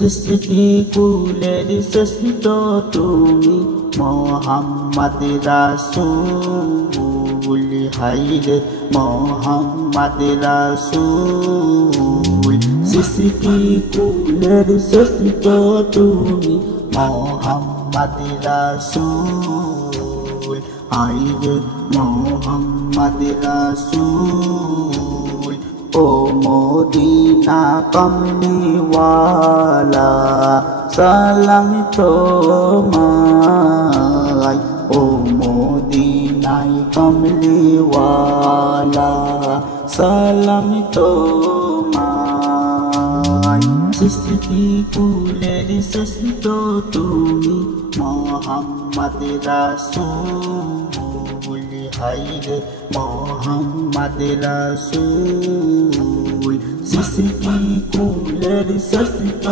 সৃষ্টি কুলের শ্রেষ্ঠ তুমি মোহাম্মদ রাসূল হাইরে মোহাম্মদ রাসূল সৃষ্টি কুলের শ্রেষ্ঠ তুমি মোহাম্মদ রাসূল হাইরে মোহাম্মদ রাসূল ও মদিনা কমলিওয়ালা সালাম তোমায় ও মদিনায় কমলিওয়ালা সালাম তোমায় সৃষ্টি কুলের শ্রেষ্ঠ তুমি মোহাম্মদ রাসূল হাইরে মোহাম্মদ রাসূল সৃষ্টি কুলের শ্রেষ্ঠ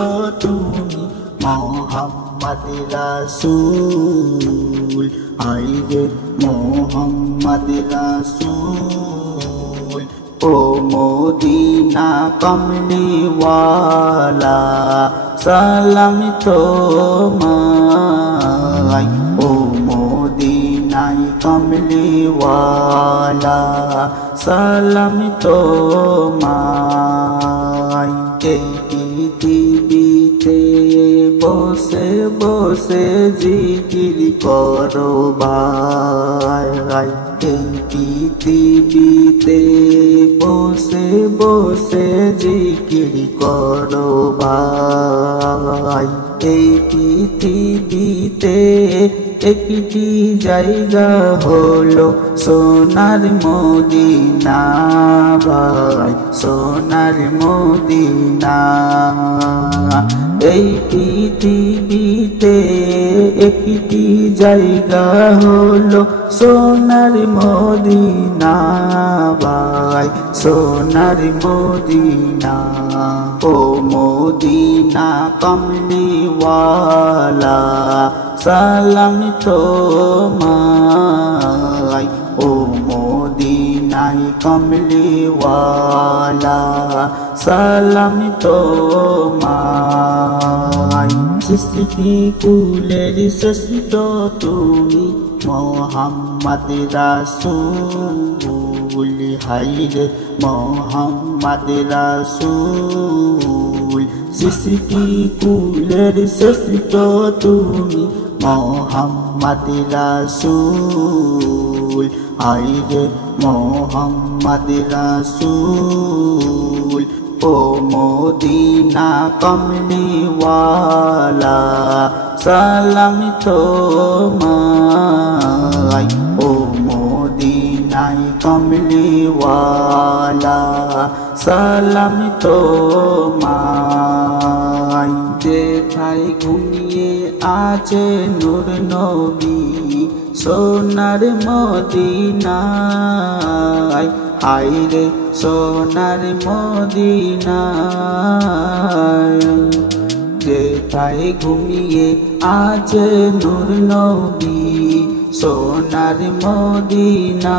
তুমি মোহাম্মদ রাসূল হাইরে মোহাম্মদ রাসূল ও মদিনা কমলিওয়ালা সালাম তোমায় ও মদিনায় কমলিওয়ালা সালাম তোমায় এই পৃথিবীতে বসে বসে জিকির করো ভাই এই পৃথিবীতে বসে বসে জিকির করো ভাই এই পৃথিবীতে একটি জায়গা হলো সোনার মদিনা ভাই সোনার মদিনা এই পৃথিবীতে একটি জায়গা হলো সোনার মদিনা ভাই সোনার মদিনা ও মদিনা কমলিওয়ালা সালাম তোমায় ও মদিনায় কমলিওয়ালা সালাম তোমায় সৃষ্টি কুলের শ্রেষ্ঠ তুমি মোহাম্মদ রাসূল হাইরে মোহাম্মদ রাসূল সৃষ্টি কুলের শ্রেষ্ঠ তুমি মোহাম্মদ রাসূল হাইরে মোহাম্মদ রাসূল ও মদিনা কমলিওয়ালা সালাম তোমায় ও মদিনায় কমলিওয়ালা সালাম তোমায় যেথায় ঘুমিয়ে আছে নূর নবী সোনার মদিনায় হায়রে সোনার মদিনায় যেথায় ঘুমিয়ে আছে নূর নবী সোনার মদিনায়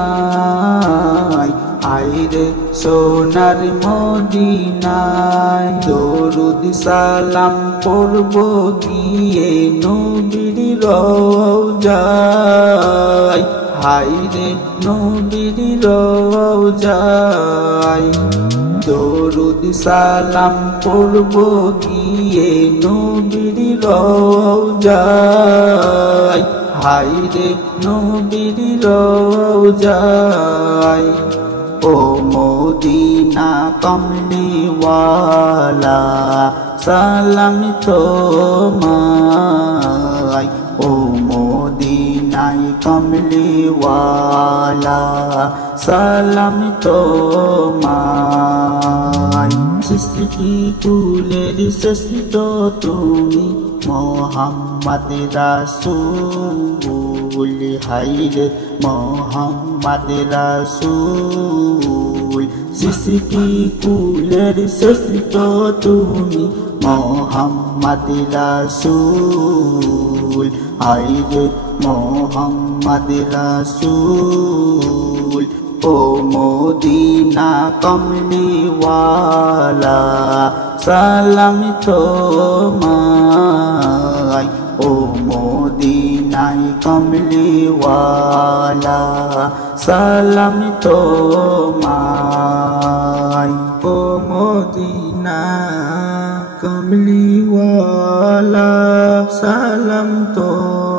হায়রে সোনার মদিনায় দরুদ সালাম পড়ব গিয়ে নবীর রওজায় হায়রে নবীর রওজায় দরুদ সালাম পড়ব গিয়ে নবীর রওজায় হায়রে নবীর রওজায় ও মদিনা কমলিওয়ালা সালাম তোমায় ও মদিনায় কমলিওয়ালা সালাম তোমায় সৃষ্টি কুলের শ্রেষ্ঠ তুমি মোহাম্মদ রাসূল হাইরে মোহাম্মদ রাসূল সৃষ্টি কুলের শ্রেষ্ঠ তুমি মোহাম্মদ রাসূল হাইরে মোহাম্মদ রাসূল ও মদিনা কমলিওয়ালা সালাম তোমায় ও মদিনায় কমলিওয়ালা সালাম তোমায় ও মদিনা কমলিওয়ালা সালাম তোমায়